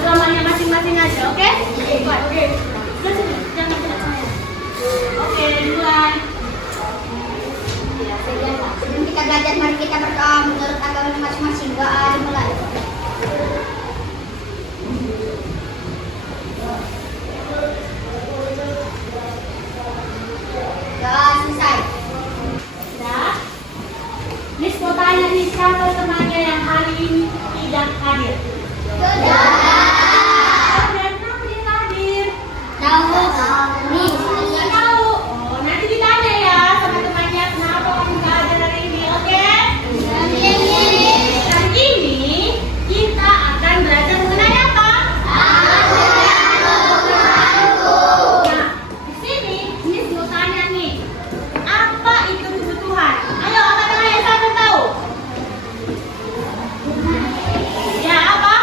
agamanya masing-masing aja, oke? Oke. Jangan saya. Oke, mulai. Ya, sebelum kita belajar, mari kita berdoa menurut agama masing-masing. Doa dimulai. Doa selesai. Sudah. Miss mau tanya nih, siapa temannya yang hari ini tidak hadir? Kenapa dia hadir? Nih, Nggak tahu. Oh, nanti ditanya ya sama temannya kenapa kamu nggak ada hari ini, oke? Dan ini kita akan belajar mengenai apa? Nah, di sini Miss mau tanya nih, apa itu kebutuhan? Ayo, apa namanya siapa tahu? Ya, apa?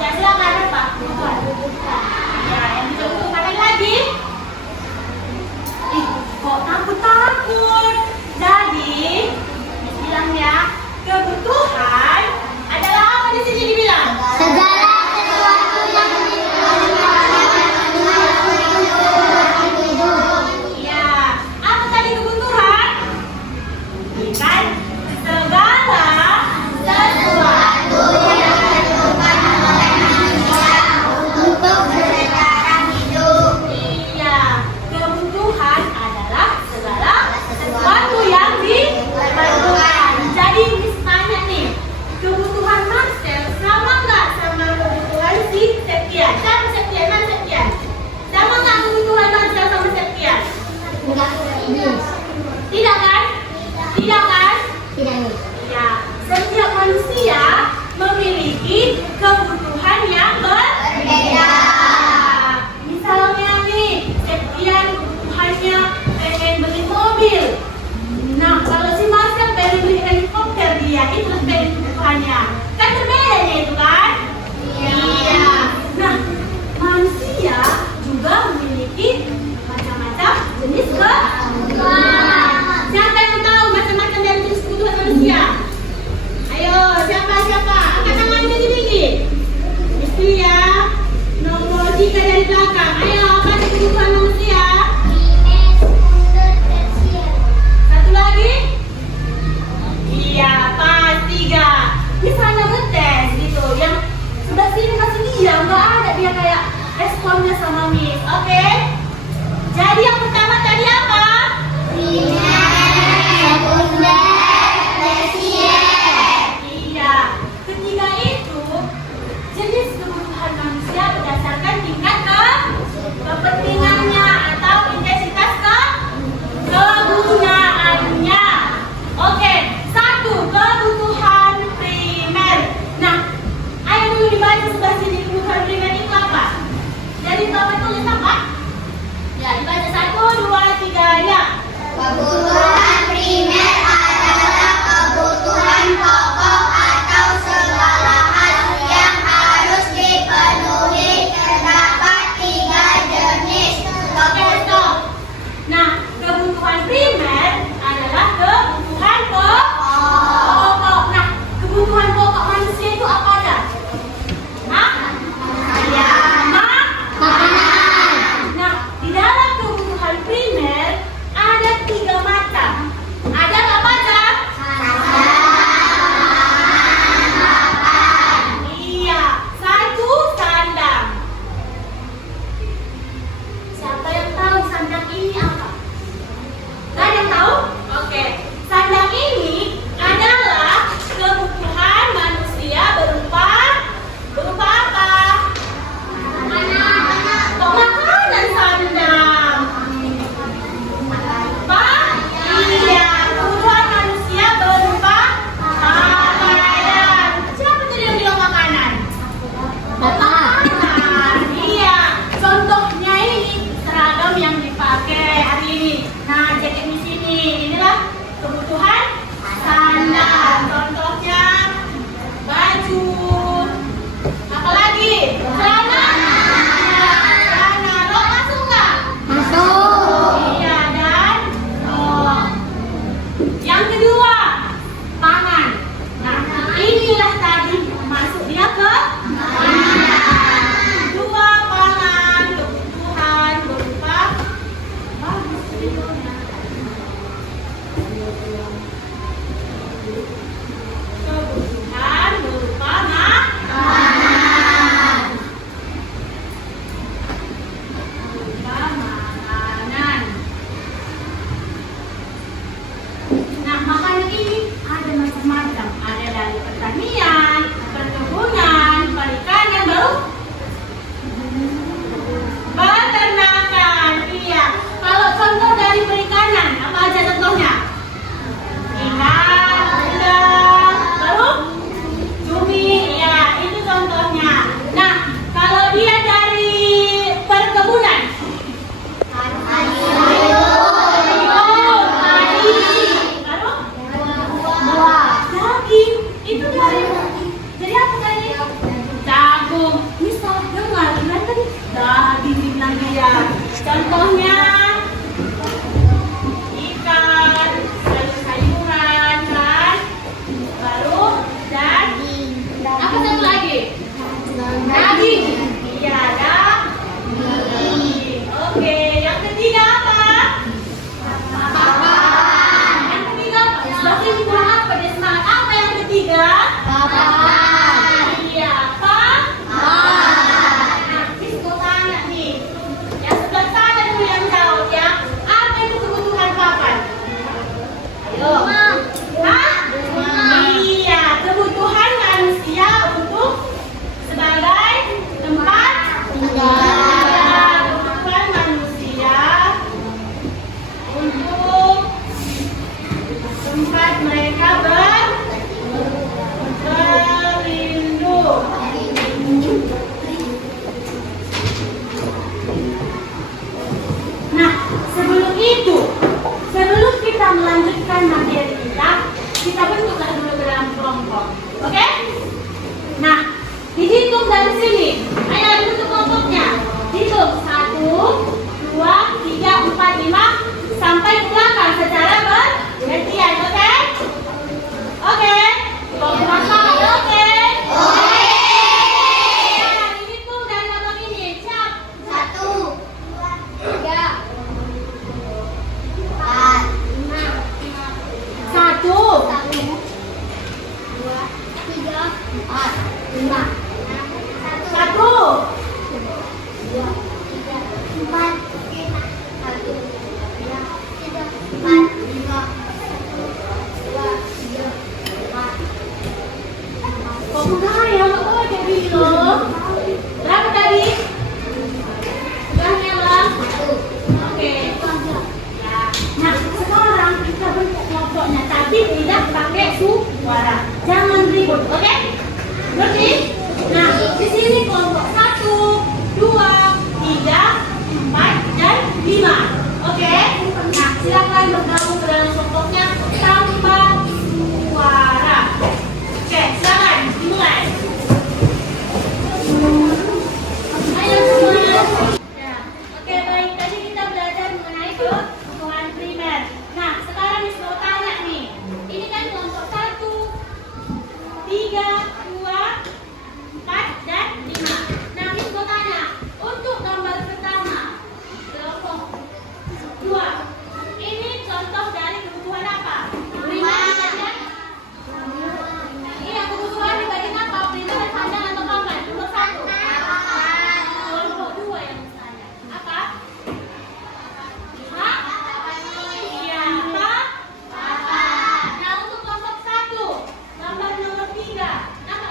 Ya, silakan apa? Ya, yang dibutuhkan lagi. Ih, kok takut-takut? Jadi, Miss bilang ya, kebutuhan adalah apa di sini dibilang? segala sesuatu yang hidup. Ya, apa tadi kebutuhan? Kan segala sesuatu yang diperlukan oleh manusia untuk bertahan hidup. iya, kebutuhan adalah segala sesuatu yang diperlukan. Jadi Miss tanya nih, kebutuhan Marcel sama nggak sama kebutuhan si Septian? Sama Septian, mana Septian? Sama nggak kebutuhan Marcel sama Septian? Enggak, ini Tidak kan? Tidak kan? tidak nih. Ya, setiap manusia memiliki kebutuhan yang berbeda. Misalnya nih, Septian kebutuhannya pengen beli mobil. Nah, kalau si Marcel pengen beli helikopter, dia itu pengen kebutuhannya. Kan berbeda ya itu kan? Iya. Nah, manusia juga memiliki macam-macam jenis kebutuhan. Siapa yang tahu macam-macam dari jenis kebutuhan manusia? Ayo, siapa? Angkat tangannya tinggi. Mesti ya. Nomor 3 dari belakang. Ayo, apa sih kebutuhan manusia? Satu lagi? Iya, pas 3. Misalnya ngetes gitu, yang sebelah sini masih diam, nggak ada dia kayak responnya sama Miss. Oke? Jadi yang pertama tadi apa? Iya. Ketiga itu jenis kebutuhan manusia berdasarkan tingkat kepentingannya atau intensitas kegunaannya. Oke, 1 kebutuhan primer. Nah, ayo dulu dibaca sebelah sini kebutuhan primer itu apa? Jadi tahu tulis apa? Ya, dibaca 1, 2, 3. Papan. Iya, Pak. Nah, Miss mau tanya nih. Yang sebelah sana dulu yang jawab ya. Apa itu kebutuhan papan? Ayo. Hah? Iya, kebutuhan manusia untuk sebagai tempat tinggal. Kebutuhan manusia untuk tempat mereka berlindung. Nah, sebelum kita melanjutkan materi kita bentuklah dulu dalam kelompok. Oke? Nah, dihitung dari sini. Ayo bentuk kelompoknya. Hitung 1, 2, 3, 4, 5 sampai ke belakang secara bergantian. Oke? Oke? Kelompok apa? Oke? Nah, dihitung dari nomor ini. Siap? 1, 2, 3, 4, 1, 5. 1, kok enggak ya? Kok aja bilang? Berapa tadi? Berapa Bang? Oke. Ya. Nah, sekarang kita bentuk kelompoknya, tapi tidak pakai suara. Jangan ribut, oke? Ngerti? Nah, di sini kelompok 1, 2, 3, 4, dan 5. Oke? Nah, silakan bergabung ke dalam kelompoknya tanpa suara. Oke, silakan dimulai. Ayo semuanya. Ya. Oke, baik. Tadi kita belajar mengenai kebutuhan primer. Nah, sekarang Miss mau tanya nih. Ini kan kelompok 1, 3, 2, 4, dan 5. Nah, Miss mau tanya, untuk gambar pertama, kelompok 2, ini contoh dari kebutuhan apa? Primer saja? Iya, kebutuhan di bagian apa? Primer, sandang, atau papan? Nomor 1. Kelompok 2 yang misalnya. Apa? Hah? Iya, apa? Nah, untuk kelompok 1, gambar nomor 3. Apa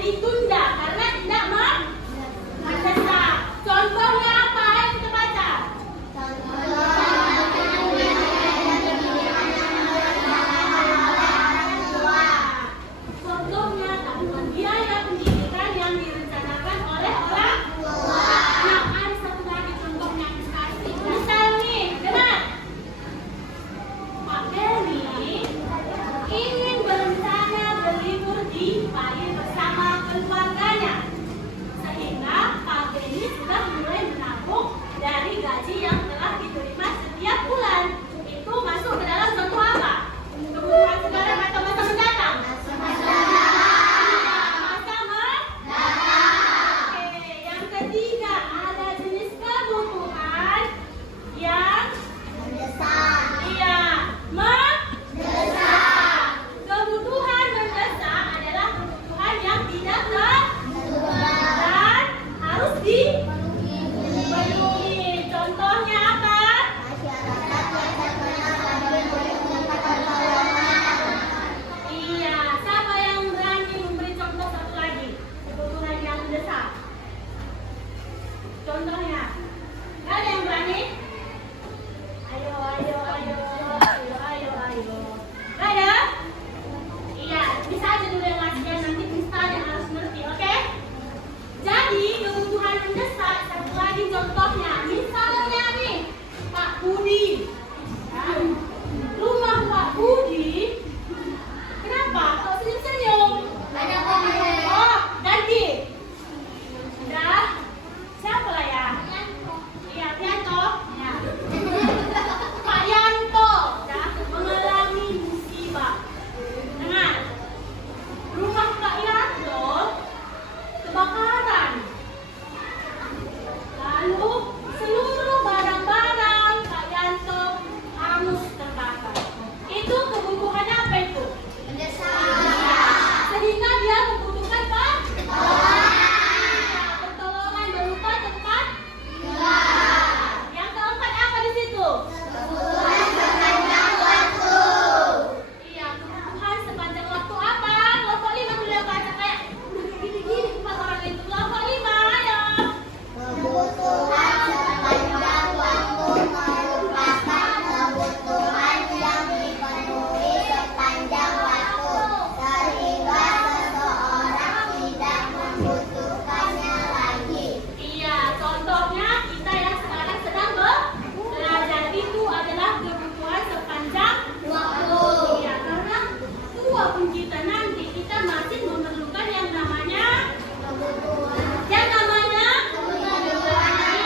ditunda karena tidak mendesak. Contohnya apa? Ayo kita baca. Contohnya tanggungan biaya pendidikan yang direncanakan oleh orang tua. Nah, ada satu lagi contohnya kasih. Misal nih, dengar. Pak Beri ingin berencana berlibur di Bali bersama keluarganya. Sehingga Pak Beri sudah mulai menabung dari gaji yang telah diterima setiap bulan. Itu masuk ke dalam contoh apa? Kebutuhan sekarang atau masa mendatang? Masa mendatang. Oke, yang ketiga ada jenis kebutuhan yang Mendesak. iya mendesak. Kebutuhan mendesak adalah kebutuhan yang tidak dan harus dipenuhi. Contohnya apa? Iya, siapa yang berani memberi contoh satu lagi? Kebutuhan yang mendesak. Contohnya, nggak ada yang berani? Ayo. Nggak ada? Iya, bisa aja dulu yang ngasihnya, nanti Kristal yang harus ngerti, oke? Jadi, kebutuhan mendesak, satu lagi contohnya. Misalnya nih, Pak Budi. Ya, rumah Pak Budi. Kenapa? Kok senyum-senyum? Ada komen. Oh, ganti. Udah. Siapa lah ya? Iya, Pianto. Ya. Pak Yanto ya, mengalami musibah. Dengar. Rumah Pak Yanto kebakaran. Lalu seluruh barang-barang Pak Yanto hangus terbakar. Itu kebutuhannya apa itu? Sehingga dia membutuhkan pertolongan berupa tempat. Yang keempat apa di situ? Iya, kebutuhan sepanjang waktu apa? Kelompok 5 dulu yang baca kayak gini-gini empat orang itu. Kelompok 5 ayo. Kebutuhan sepanjang waktu merupakan kebutuhan yang dipenuhi sepanjang waktu sehingga seseorang tidak membutuhkannya lagi. Iya, contohnya kita yang sekarang sedang belajar itu adalah kebutuhan sepanjang waktu. Iya, karena tua pun kita nanti kita masih memerlukan yang namanya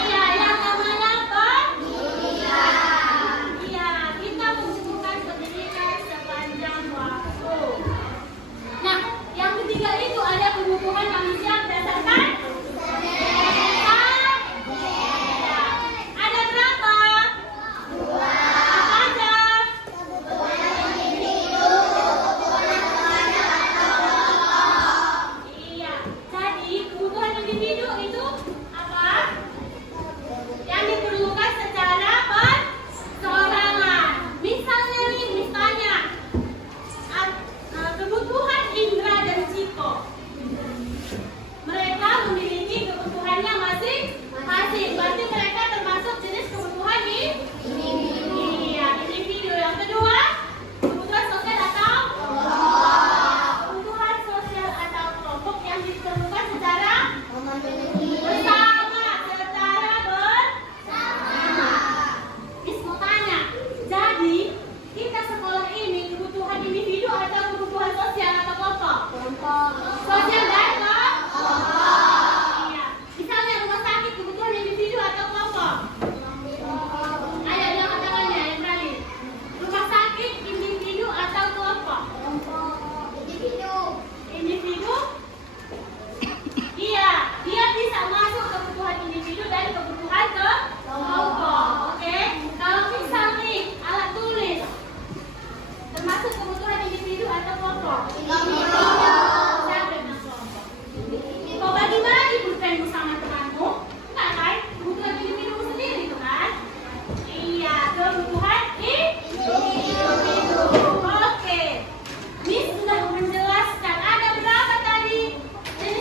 iya, yang namanya apa? Iya, kita membutuhkan pendidikan sepanjang waktu. Nah, yang ketiga itu ada kebutuhan manusia berdasarkan ada berapa? Apa aja? Iya, jadi kebutuhan individu itu apa? Yang diperlukan secara perseorangan. Misalnya kebutuhan Indra dan Ciko. Mereka memiliki kebutuhannya masing-masing. Berarti mereka termasuk jenis kebutuhan iya, individu. Yang kedua, kebutuhan sosial atau kebutuhan sosial atau kelompok yang diperlukan secara bersama. Miss mau tanya, jadi kita sekolah ini kebutuhan individu atau kebutuhan sosial atau kelompok? Sosial dan iya. Misalnya rumah sakit kebutuhan individu atau kelompok? Ayo bilang katakannya yang berani. Rumah sakit individu atau kelompok? Individu? Iya, dia bisa masuk kebutuhan individu dan kebutuhan kelompok. Oke? Kalau misal nih alat tulis termasuk kebutuhan individu atau kelompok? Siapa yang bilang kelompok? Kau bagi-bagi pulpenmu sama temanmu? Enggak kan? Kebutuhan individu sendiri itu kan? Iya, kebutuhan individu. Oke. Miss sudah menjelaskan ada berapa tadi jenis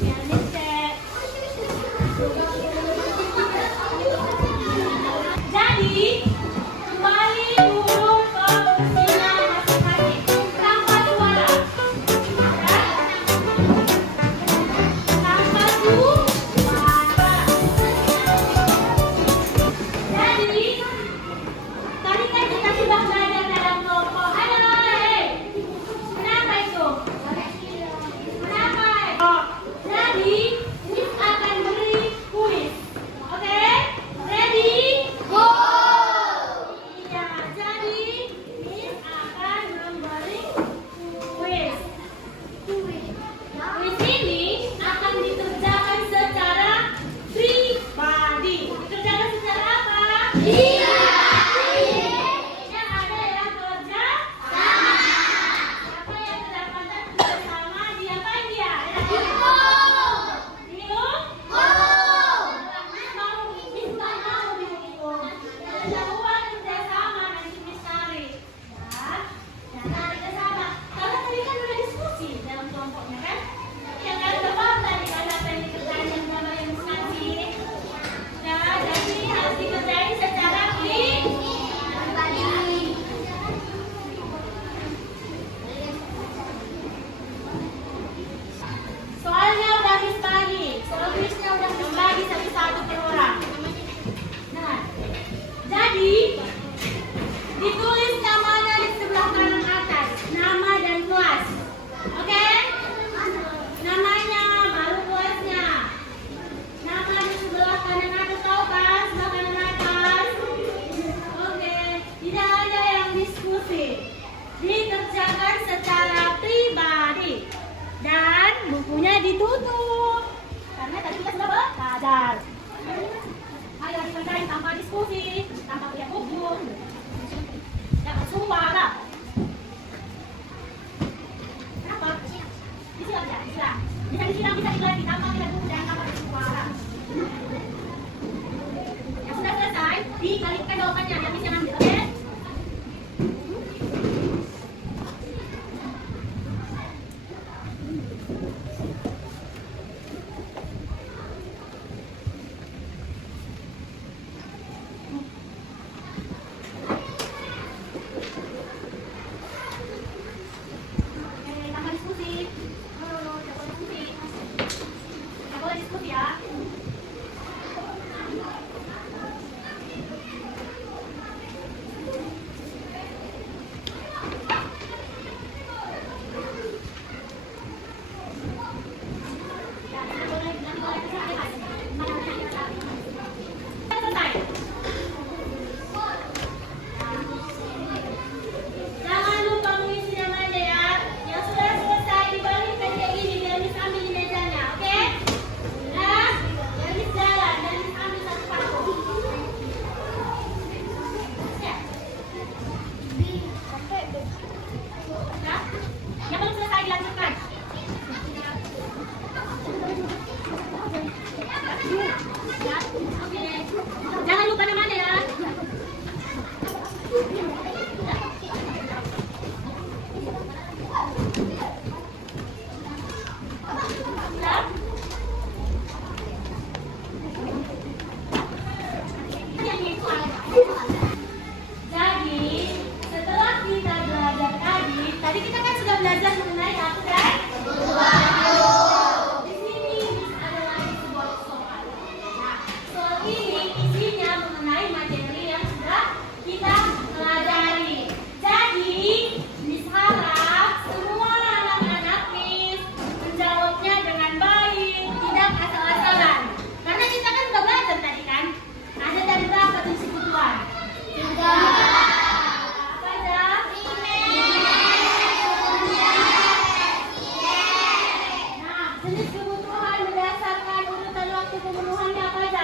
biar dicek. Jadi, kembali duduk ke kursinya masing-masing tanpa suara. Tanpa suara. Jadi, tadi kan kita sudah belajar dalam kelompok. Halo, kenapa itu? Kenapa? Oh, jadi, Miss akan beri kuis. Oke? Ready? Go! Iya, jadi Miss akan memberi kuis. Kuis ini akan dikerjakan secara pribadi. Dikerjakan secara apa? Yang ada yang kerja sama. Siapa yang kedapatan kerja sama, diapain dia? Dihitung? Miss nggak mau dihitung. Kejauhan kerja sama nanti Miss cari. Ya, kerja sama. Kalau tadi kan udah diskusi dalam kelompoknya kan? Yang kan jawab tadi kan apa yang dikerjain yang sama yang Miss kasih. Ya, jadi harus dikerjain secara pribadi. Soalnya udah Miss bagi, soalnya udah Miss bagi satu-satu per orang. Nah, jadi ditulis namanya di sebelah kanan atas, nama dan kelas. Oke? Namanya baru kelasnya. Nama di sebelah kanan atas, tahu kan? Sebelah kanan atas. Oke, tidak ada yang diskusi. Dikerjakan secara pribadi. Dan bukunya ditutup. Karena tadi kita sudah belajar. Ayo dikerjain tanpa diskusi, tanpa punya buku. Jangan suara. Kenapa? Disiram ya, disiram. Bisa disiram, bisa diganti tanpa punya buku dan tanpa suara. Yang sudah selesai, dikalikan jawabannya. Yang bisa ambil, oke? Oke, tanpa diskusi. Tidak boleh diskusi. Tidak boleh diskusi ya. Jangan lupa mengisi namanya ya. Yang sudah selesai dibalikkan kayak gini biar bisa ambil di mejanya, oke? Nah, biar bisa jalan dan bisa ambil satu paku. Siap? Nah, yang belum selesai dilanjutkan. Ya, oke. Jangan lupa namanya ya. Siap? Jadi, setelah kita belajar tadi kita kan sudah belajar mengenai apa kan? Di sini ada lagi sebuah soal. Nah, soal ini isinya mengenai materi yang sudah kita pelajari. Jadi, Miss harap semua anak-anak Miss menjawabnya dengan baik, tidak asal-asalan. Karena kita kan sudah belajar tadi kan? Ada dari berapa jenis kebutuhan? 3. Apa aja? Nah, jenis kebutuhan berdasarkan urutan waktu pemenuhannya apa aja?